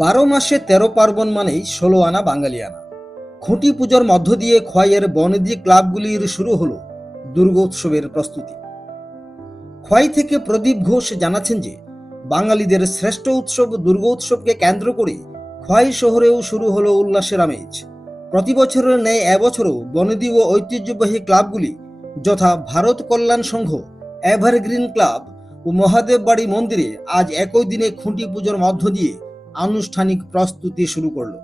বারো মাসে তেরো পার্বণ মানেই ষোলো আনা বাঙালিয়ানা খুঁটি পুজোর মধ্য দিয়ে খোয়াইয়ের বনেদি ক্লাবগুলির শুরু হলো দুর্গোৎসবের প্রস্তুতি। খোয়াই থেকে প্রদীপ ঘোষ জানাচ্ছেন যে, বাঙালিদের শ্রেষ্ঠ উৎসব দুর্গোৎসবকে কেন্দ্র করে খোয়াই শহরেও শুরু হলো উল্লাসের আমেজ। প্রতি বছরের ন্যায় এবছরও বনেদি ও ঐতিহ্যবাহী ক্লাবগুলি যথা ভারত কল্যাণ সংঘ, এভারগ্রিন ক্লাব ও মহাদেব বাড়ি মন্দিরে আজ একই দিনে খুঁটি পুজোর মধ্য দিয়ে আনুষ্ঠানিক প্রস্তুতি শুরু করল।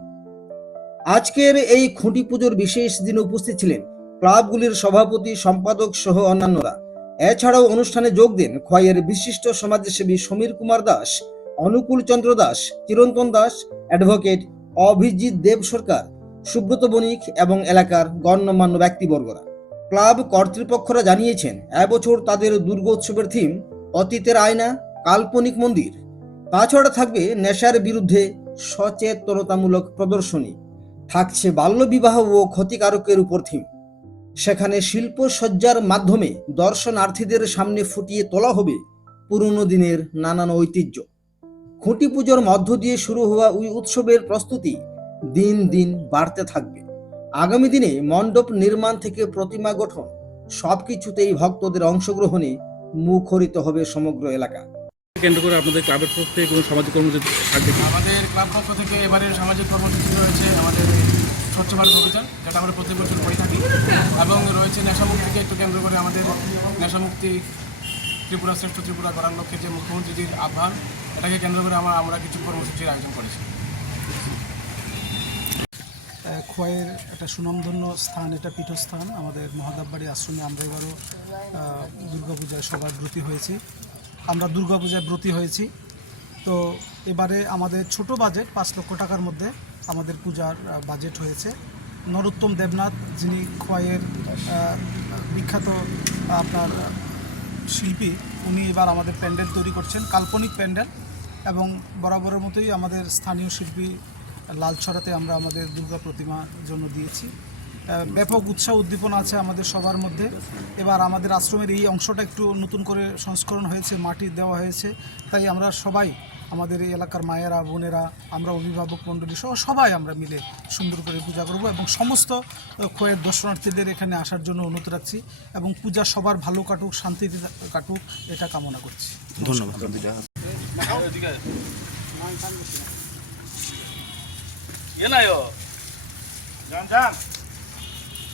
আজকের এই খুঁটি পুজোর বিশেষ দিনে উপস্থিত ছিলেন ক্লাবগুলির সভাপতি, সম্পাদক সহ অন্যান্যরা। এছাড়াও অনুষ্ঠানে যোগ দেন খোয়াইয়ের বিশিষ্ট সমাজসেবী সমীর কুমার দাস, অনুকূল চন্দ্র দাস, চিরন্তন দাস, অ্যাডভোকেট অভিজিৎ দেব সরকার, সুব্রত বণিক এবং এলাকার গণ্যমান্য ব্যক্তিবর্গরা। ক্লাব কর্তৃপক্ষরা জানিয়েছেন, এবছর তাদের দুর্গোৎসবের থিম অতীতের আয়না, কাল্পনিক মন্দির। তাছাড়া থাকবে নেশার বিরুদ্ধে সচেতনতামূলক প্রদর্শনী। থাকছে বাল্যবিবাহ ও ক্ষতিকারকের উপর থিম। সেখানে শিল্পসজ্জার মাধ্যমে দর্শনার্থীদের সামনে ফুটিয়ে তোলা হবে পুরনো দিনের নানান ঐতিহ্য। খুঁটি পুজোর মধ্য দিয়ে শুরু হওয়া ওই উৎসবের প্রস্তুতি দিন দিন বাড়তে থাকবে। আগামী দিনে মণ্ডপ নির্মাণ থেকে প্রতিমা গঠন সবকিছুতেই ভক্তদের অংশগ্রহণে মুখরিত হবে সমগ্র এলাকা। কেন্দ্র করে আপনাদের ক্লাবের পক্ষ থেকে কোনো সামাজিক কর্মসূচি থাকবে আমাদের ক্লাব পক্ষ থেকে এবারের সামাজিক কর্মসূচি রয়েছে আমাদের স্বচ্ছ ভারত অভিযান যেটা আমরা প্রতি বছর করে থাকি। এবং রয়েছে নেশামুক্তিকে একটু কেন্দ্র করে আমাদের নেশামুক্তি ত্রিপুরা শ্রেষ্ঠ ত্রিপুরা করার লক্ষ্যে যে মুখ্যমন্ত্রীজির আহ্বান এটাকে কেন্দ্র করে আমরা আমরা কিছু কর্মসূচির আয়োজন করেছি। খোয়াইয়ের একটা সুনামধন্য স্থান এটা পীঠস্থান। আমাদের মহাদাববাড়ি আশ্রমে আমরা এবারও দুর্গাপূজায় সবার ব্রতী হয়েছি। আমরা দুর্গাপূজায় ব্রতী হয়েছি। তো এবারে আমাদের ছোট বাজেট পাঁচ লক্ষ টাকার মধ্যে আমাদের পূজার বাজেট হয়েছে। নরোত্তম দেবনাথ, যিনি খোয়াইয়ের বিখ্যাত, আপনার, শিল্পী, উনি এবার আমাদের প্যান্ডেল তৈরি করছেন, কাল্পনিক প্যান্ডেল এবং বরাবরের মতোই আমাদের স্থানীয় শিল্পী লালছড়াতে আমরা আমাদের দুর্গা প্রতিমা জন্য দিয়েছি। ব্যাপক উৎসাহ উদ্দীপনা আছে আমাদের সবার মধ্যে। এবার আমাদের আশ্রমের এই অংশটা একটু নতুন করে সংস্করণ হয়েছে মাটি দেওয়া হয়েছে। তাই আমরা সবাই আমাদের এই এলাকার মায়েরা বোনেরা আমরা অভিভাবক মণ্ডলী সহ সবাই আমরা মিলে সুন্দর করে পূজা করব এবং সমস্ত খোয়ের দর্শনার্থীদের এখানে আসার জন্য অনুরোধ রাখছি এবং পূজা সবার ভালো কাটুক শান্তিতে কাটুক এটা কামনা করছি। ধন্যবাদ।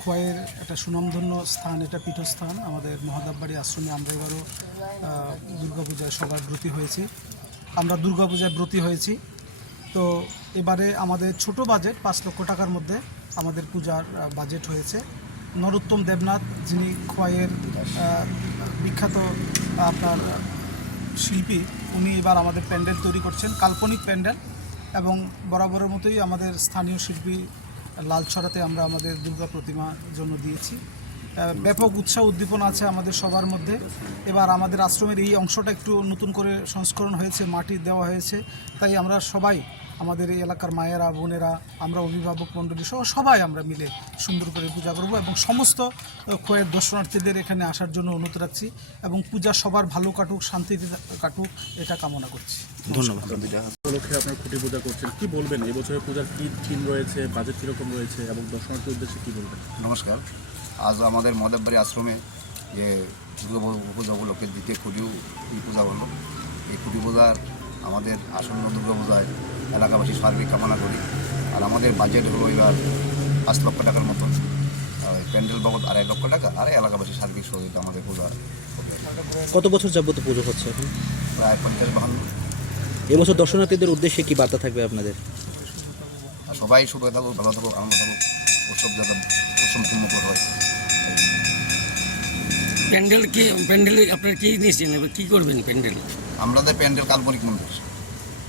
খোয়াইয়ের একটা সুনামধন্য স্থান, এটা পীঠস্থান। আমাদের মহাদাববাড়ি আশ্রমে আমরা এবারও দুর্গাপূজায় সবার ব্রতী হয়েছি। আমরা দুর্গাপূজায় ব্রতী হয়েছি। তো এবারে আমাদের ছোট বাজেট, পাঁচ লক্ষ টাকার মধ্যে আমাদের পূজার বাজেট হয়েছে। নরোত্তম দেবনাথ, যিনি খোয়াইয়ের বিখ্যাত আপনার, শিল্পী, উনি এবার আমাদের প্যান্ডেল তৈরি করছেন, কাল্পনিক প্যান্ডেল। এবং বরাবরের মতোই আমাদের স্থানীয় শিল্পী লালছড়াতে আমরা আমাদের দুর্গা প্রতিমার জন্য দিয়েছি। ব্যাপক উৎসাহ উদ্দীপনা আছে আমাদের সবার মধ্যে। এবার আমাদের আশ্রমের এই অংশটা একটু নতুন করে সংস্করণ হয়েছে মাটি দেওয়া হয়েছে। তাই আমরা সবাই আমাদের এই এলাকার মায়েরা বোনেরা আমরা অভিভাবক মণ্ডলী সহ সবাই আমরা মিলে সুন্দর করে পূজা করব এবং সমস্ত খোয়ের দর্শনার্থীদের এখানে আসার জন্য অনুরোধ রাখছি এবং পূজা সবার ভালো কাটুক শান্তিতে কাটুক এটা কামনা করছি। ধন্যবাদ। উপলক্ষে আপনার খুঁটি পূজা করছেন। কি বলবেন? এবছরের পূজার কি থিম রয়েছে? বাজেট কীরকম রয়েছে? এবং দর্শনার্থীর উদ্দেশ্যে কি বলবেন? নমস্কার। আজ আমাদের মহাদেববাড়ি আশ্রমে যে দুর্গা পূজা উপলক্ষে দ্বিতীয় খুঁটি পূজা হলো। এই খুঁটি পূজার আমাদের আসন্ন দুর্গা পূজায় এলাকাবাসী সার্বিক কামনা করি। আর আমাদের বাজেট হলো এবার পাঁচ লক্ষ টাকার মতন। প্যান্ডেল বাবদ আড়াই লক্ষ টাকা আর এলাকাবাসী সার্বিক সহযোগিতা আমাদের পূজার কত বছর যাবত পুজো হচ্ছে এখন? প্রায় পঞ্চাশ বাহান্ন। এবছর দর্শনার্থীদের উদ্দেশ্যে কি বার্তা থাকবে আপনাদের? সবাই সুখে থাকুক ভালো থাকুক আনন্দ থাকুক উৎসব যাতে উৎসবমুখর হয়। প্যান্ডেল কি প্যান্ডেলে আপনার কি নিয়েছেন এবার কি করবেন প্যান্ডেল? আমাদের প্যান্ডেল কাল্পনিক মন্দির।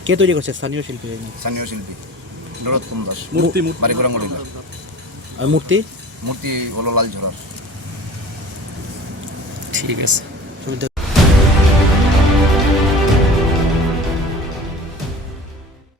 কে তৈরি করছে? স্থানীয় শিল্পী স্থানীয় শিল্পী। নরোত্তম দাস মূর্তি মূর্তি। বাড়িগোড়া মরিলা আর মূর্তি? মূর্তি হলো লাল ঝরার ঠিক আছে।